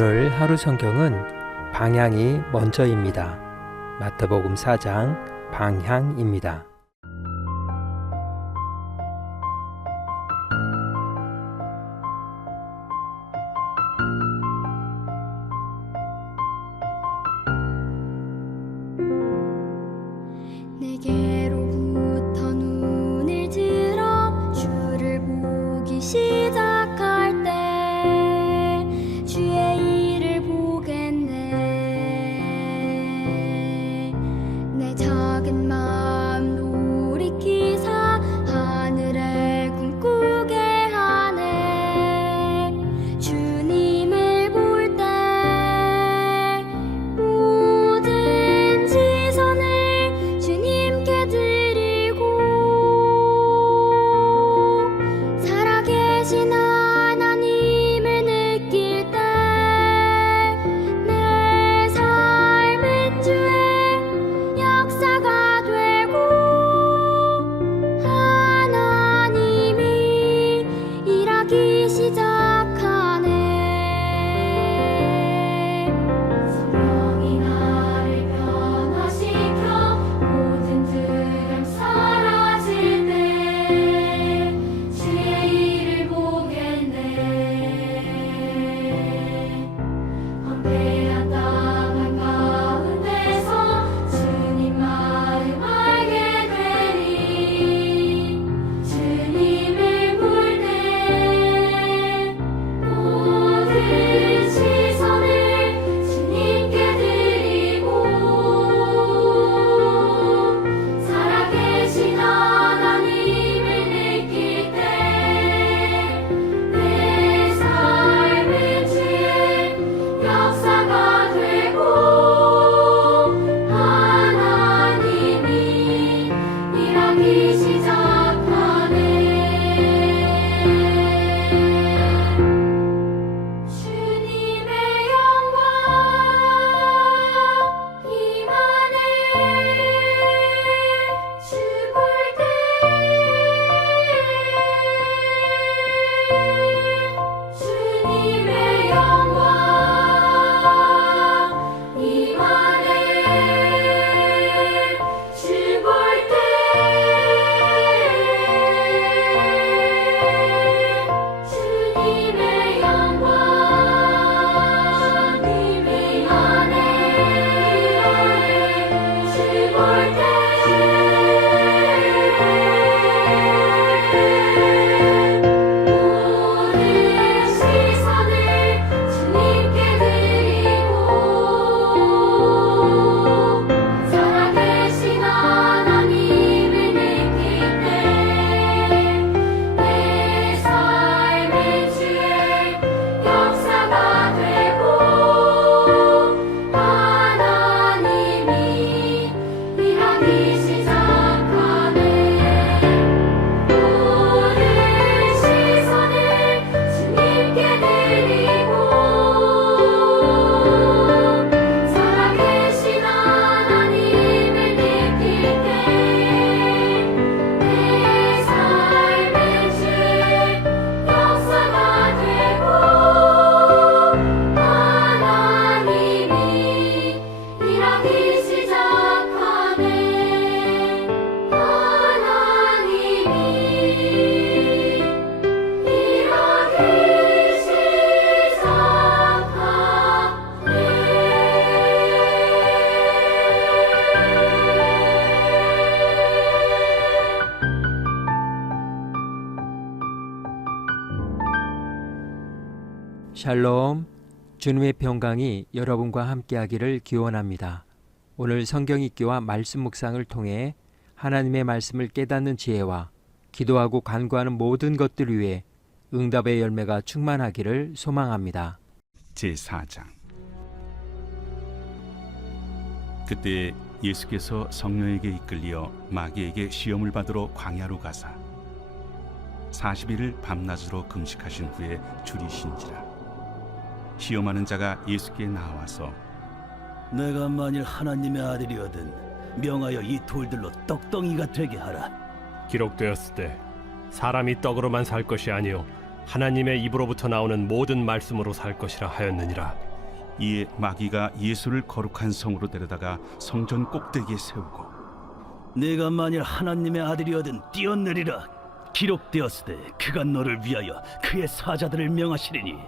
오늘 하루 성경은 방향이 먼저입니다. 마태복음 4장 방향입니다. 내게로부터 눈을 들어 주를 보기 시작할 때 주의 일을 보겠네. 내 작은 마음 돌이키사 하늘을 꿈꾸게 하네. 주님을 볼 때 모든 시선을 주님께 드리고 살아계신 하나님을 느낄 때 내 삶은 주의 역사가 되고 하나님이 일하기 시작하네. 성령이 나를 변화시켜 모든 두려움 사라질 때 주의 일을 보겠네. 험대한 땅 한가운데서 주님 마음 알게 되리. 주님을 볼 때 모든 시선을 주님께 드리고 살아계신 하나님을 느낄 때 내 삶은 주의 역사가 되고 하나님이 일하기 시작하네. 주님의 영광 임하네. 주 볼 때 주님의 영광 임하네. 주 볼 때 주님의 영광 임하네. 주 볼 때 모든 시선을 주님께 드리고 살아계신 하나님을 느낄 때 내 삶은 주의 역사가 되고 하나님이 일하기 시작하네. 모든 시선을 주님께 드리고 살아계신 하나님을 느낄 때 내 삶은 주의 역사가 되고 하나님이 일하기 시작하네. 하나님이 일하기 시작하네. 샬롬, 주님의 평강이 여러분과 함께하기를 기원합니다. 오늘 성경 읽기와 말씀 묵상을 통해 하나님의 말씀을 깨닫는 지혜와 기도하고 간구하는 모든 것들 위해 응답의 열매가 충만하기를 소망합니다. 제4장. 그때 예수께서 성령에게 이끌려 마귀에게 시험을 받으러 광야로 가사 40일을 밤낮으로 금식하신 후에 줄이신지라. 시험하는 자가 예수께 나와서 내가 만일 하나님의 아들이거든 명하여 이 돌들로 떡덩이가 되게 하라. 기록되었을 때 사람이 떡으로만 살 것이 아니요 하나님의 입으로부터 나오는 모든 말씀으로 살 것이라 하였느니라. 이에 마귀가 예수를 거룩한 성으로 데려다가 성전 꼭대기에 세우고 내가 만일 하나님의 아들이거든 뛰어내리라. 기록되었으되 그가 너를 위하여 그의 사자들을 명하시리니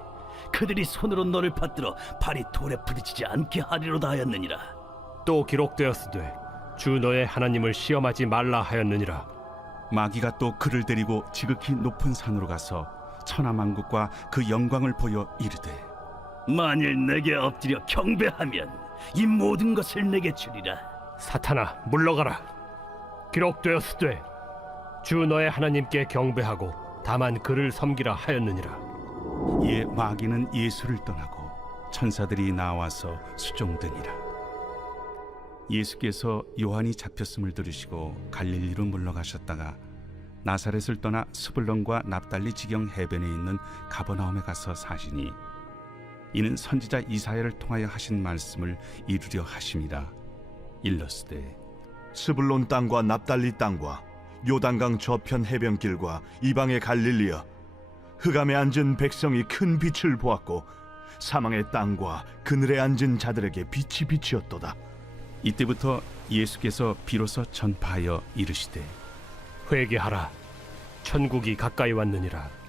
그들이 손으로 너를 받들어 발이 돌에 부딪히지 않게 하리로다 하였느니라. 또 기록되었으되 주 너의 하나님을 시험하지 말라 하였느니라. 마귀가 또 그를 데리고 지극히 높은 산으로 가서 천하만국과 그 영광을 보여 이르되 만일 내게 엎드려 경배하면 이 모든 것을 내게 주리라. 사탄아 물러가라. 기록되었으되 주 너의 하나님께 경배하고 다만 그를 섬기라 하였느니라. 이에 마귀는 예수를 떠나고 천사들이 나와서 수종드니라. 예수께서 요한이 잡혔음을 들으시고 갈릴리로 물러가셨다가 나사렛을 떠나 스불론과 납달리 지경 해변에 있는 가버나움에 가서 사시니 이는 선지자 이사야를 통하여 하신 말씀을 이루려 하심이라. 일러스되 스불론 땅과 납달리 땅과 요단강 저편 해변길과 이방의 갈릴리여, 흑암에 앉은 백성이 큰 빛을 보았고 사망의 땅과 그늘에 앉은 자들에게 빛이 비치었도다. 이때부터 예수께서 비로소 전파하여 이르시되 회개하라. 천국이 가까이 왔느니라.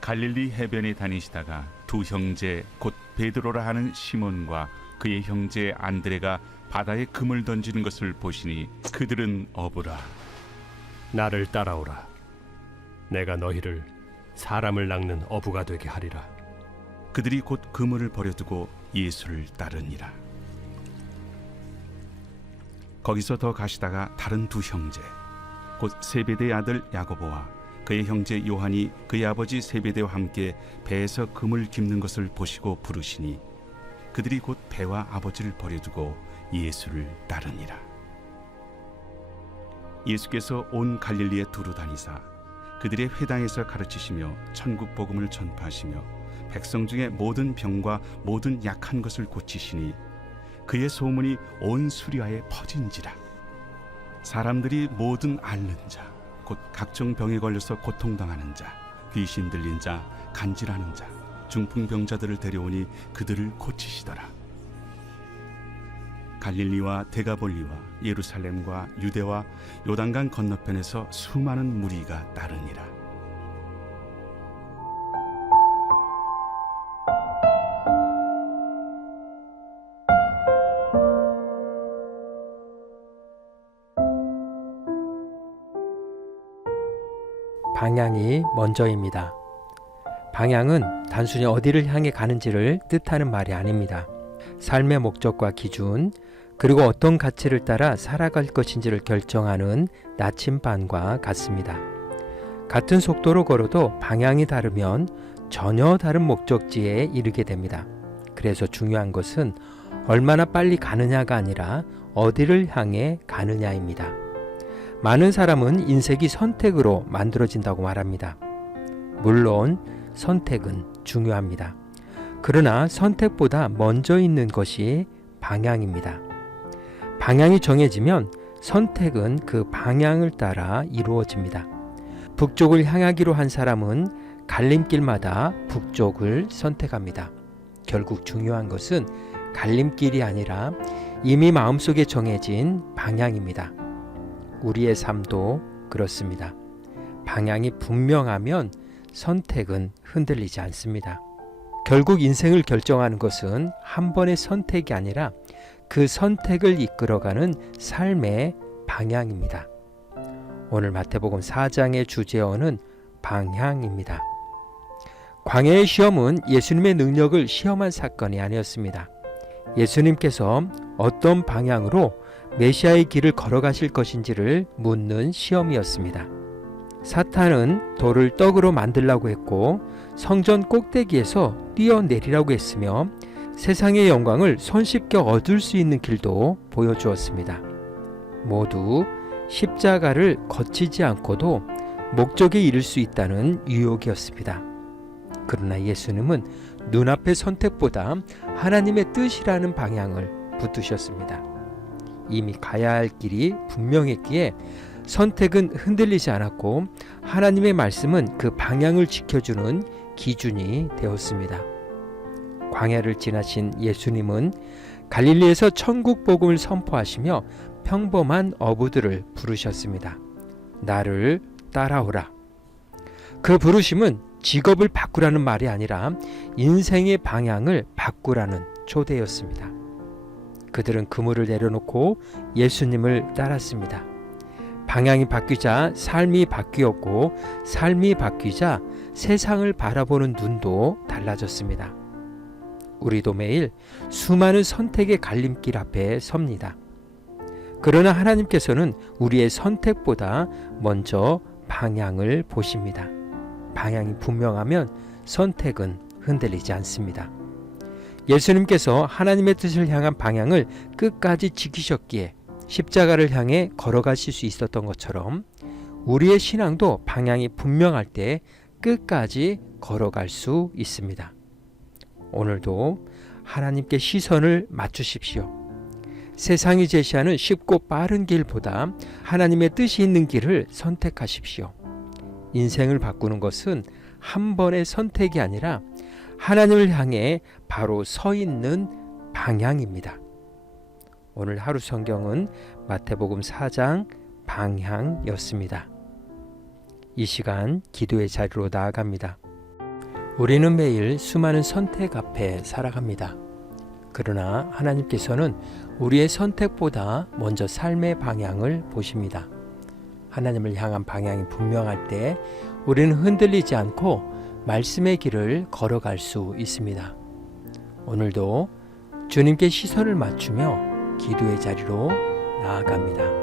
갈릴리 해변에 다니시다가 두 형제 곧 베드로라 하는 시몬과 그의 형제 안드레가 바다에 금을 던지는 것을 보시니 그들은 어부라. 나를 따라오라. 내가 너희를 사람을 낚는 어부가 되게 하리라. 그들이 곧 그물을 버려두고 예수를 따르니라. 거기서 더 가시다가 다른 두 형제 곧 세베대의 아들 야고보와 그의 형제 요한이 그의 아버지 세베대와 함께 배에서 금을 깁는 것을 보시고 부르시니 그들이 곧 배와 아버지를 버려두고 예수를 따르니라. 예수께서 온 갈릴리에 두루 다니사 그들의 회당에서 가르치시며 천국 복음을 전파하시며 백성 중에 모든 병과 모든 약한 것을 고치시니 그의 소문이 온 수리아에 퍼진지라. 사람들이 모든 앓는 자 곧 각종 병에 걸려서 고통당하는 자, 귀신 들린 자, 간질하는 자, 중풍병자들을 데려오니 그들을 고치시더라. 갈릴리와 데가볼리와 예루살렘과 유대와 요단강 건너편에서 수많은 무리가 따르니라. 방향이 먼저입니다. 방향은 단순히 어디를 향해 가는지를 뜻하는 말이 아닙니다. 삶의 목적과 기준, 그리고 어떤 가치를 따라 살아갈 것인지를 결정하는 나침반과 같습니다. 같은 속도로 걸어도 방향이 다르면 전혀 다른 목적지에 이르게 됩니다. 그래서 중요한 것은 얼마나 빨리 가느냐가 아니라 어디를 향해 가느냐입니다. 많은 사람은 인생이 선택으로 만들어진다고 말합니다. 물론 선택은 중요합니다. 그러나 선택보다 먼저 있는 것이 방향입니다. 방향이 정해지면 선택은 그 방향을 따라 이루어집니다. 북쪽을 향하기로 한 사람은 갈림길마다 북쪽을 선택합니다. 결국 중요한 것은 갈림길이 아니라 이미 마음속에 정해진 방향입니다. 우리의 삶도 그렇습니다. 방향이 분명하면 선택은 흔들리지 않습니다. 결국 인생을 결정하는 것은 한 번의 선택이 아니라 그 선택을 이끌어가는 삶의 방향입니다. 오늘 마태복음 4장의 주제어는 방향입니다. 광야의 시험은 예수님의 능력을 시험한 사건이 아니었습니다. 예수님께서 어떤 방향으로 메시아의 길을 걸어가실 것인지를 묻는 시험이었습니다. 사탄은 돌을 떡으로 만들라고 했고 성전 꼭대기에서 뛰어내리라고 했으며 세상의 영광을 손쉽게 얻을 수 있는 길도 보여주었습니다. 모두 십자가를 거치지 않고도 목적에 이를 수 있다는 유혹이었습니다. 그러나 예수님은 눈앞의 선택보다 하나님의 뜻이라는 방향을 붙드셨습니다. 이미 가야 할 길이 분명했기에 선택은 흔들리지 않았고 하나님의 말씀은 그 방향을 지켜주는 기준이 되었습니다. 광야를 지나신 예수님은 갈릴리에서 천국 복음을 선포하시며 평범한 어부들을 부르셨습니다. 나를 따라오라. 그 부르심은 직업을 바꾸라는 말이 아니라 인생의 방향을 바꾸라는 초대였습니다. 그들은 그물을 내려놓고 예수님을 따랐습니다. 방향이 바뀌자 삶이 바뀌었고, 삶이 바뀌자 세상을 바라보는 눈도 달라졌습니다. 우리도 매일 수많은 선택의 갈림길 앞에 섭니다. 그러나 하나님께서는 우리의 선택보다 먼저 방향을 보십니다. 방향이 분명하면 선택은 흔들리지 않습니다. 예수님께서 하나님의 뜻을 향한 방향을 끝까지 지키셨기에 십자가를 향해 걸어가실 수 있었던 것처럼 우리의 신앙도 방향이 분명할 때 끝까지 걸어갈 수 있습니다. 오늘도 하나님께 시선을 맞추십시오. 세상이 제시하는 쉽고 빠른 길보다 하나님의 뜻이 있는 길을 선택하십시오. 인생을 바꾸는 것은 한 번의 선택이 아니라 하나님을 향해 바로 서 있는 방향입니다. 오늘 하루 성경은 마태복음 4장 방향이었습니다. 이 시간 기도의 자리로 나아갑니다. 우리는 매일 수많은 선택 앞에 살아갑니다. 그러나 하나님께서는 우리의 선택보다 먼저 삶의 방향을 보십니다. 하나님을 향한 방향이 분명할 때 우리는 흔들리지 않고 말씀의 길을 걸어갈 수 있습니다. 오늘도 주님께 시선을 맞추며 기도의 자리로 나아갑니다.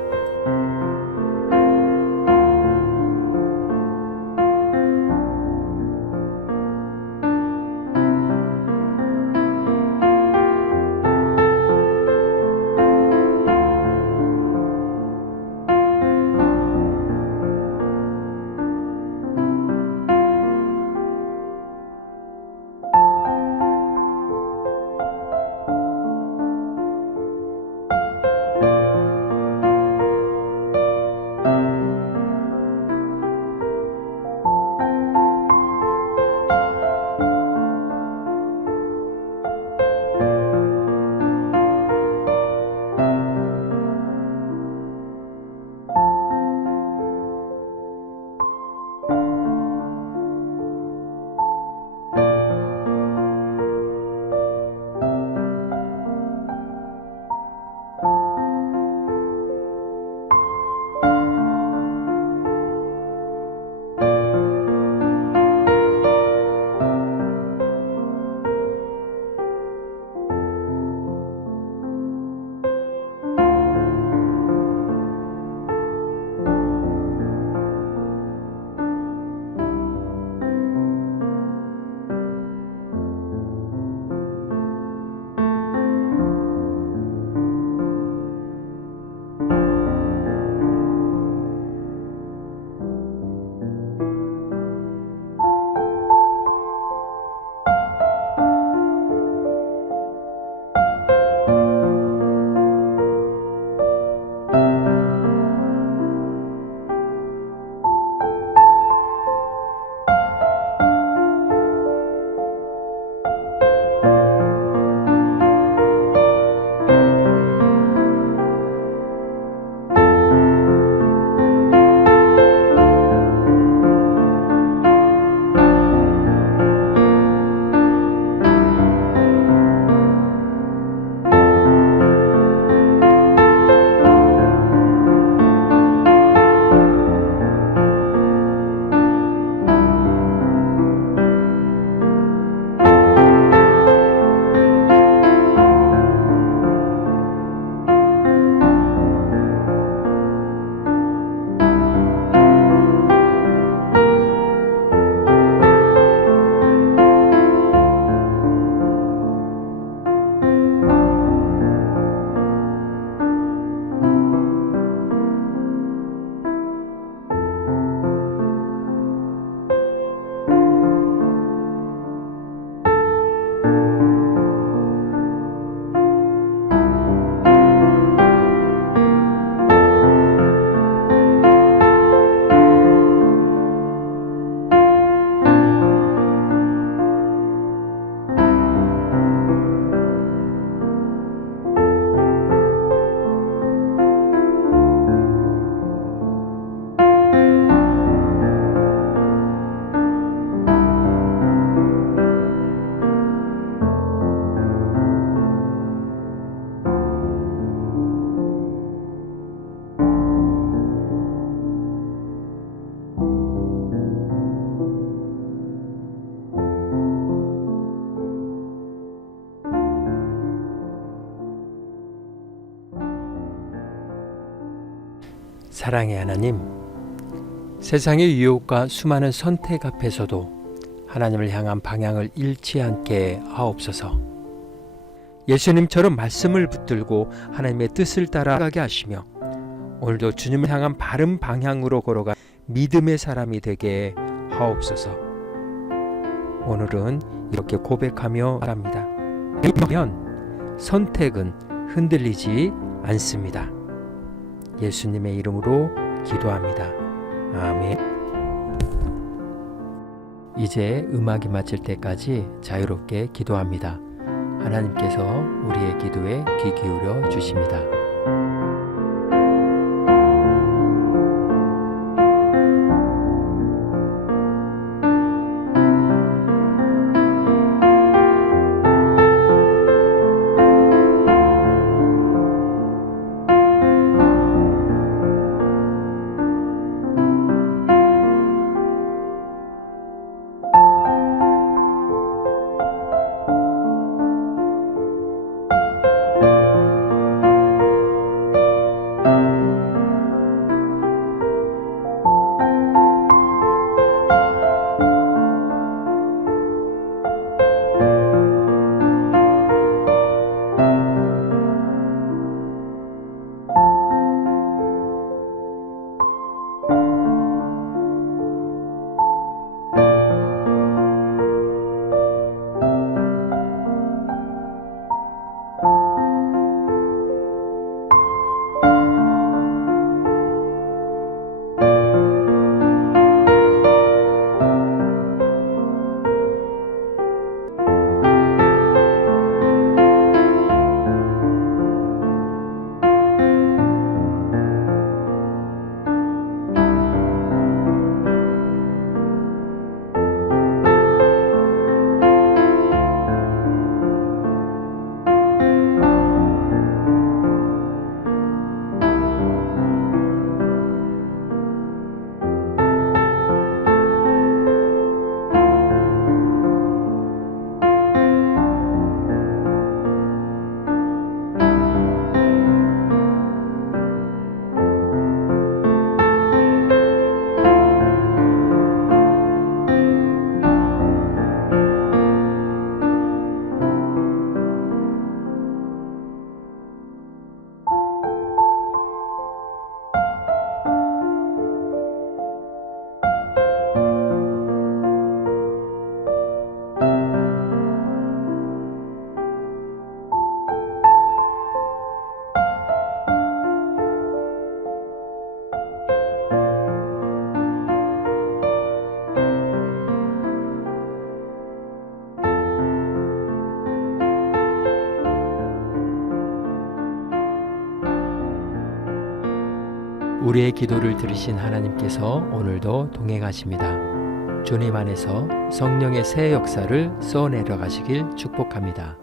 사랑의 하나님, 세상의 유혹과 수많은 선택 앞에서도 하나님을 향한 방향을 잃지 않게 하옵소서. 예수님처럼 말씀을 붙들고 하나님의 뜻을 따라가게 하시며 오늘도 주님을 향한 바른 방향으로 걸어가 믿음의 사람이 되게 하옵소서. 오늘은 이렇게 고백하며 갑니다. 그러면 선택은 흔들리지 않습니다. 예수님의 이름으로 기도합니다. 아멘. 이제 음악이 마칠 때까지 자유롭게 기도합니다. 하나님께서 우리의 기도에 귀 기울여 주십니다. 우리의 기도를 들으신 하나님께서 오늘도 동행하십니다. 주님 안에서 성령의 새 역사를 쏘내려 가시길 축복합니다.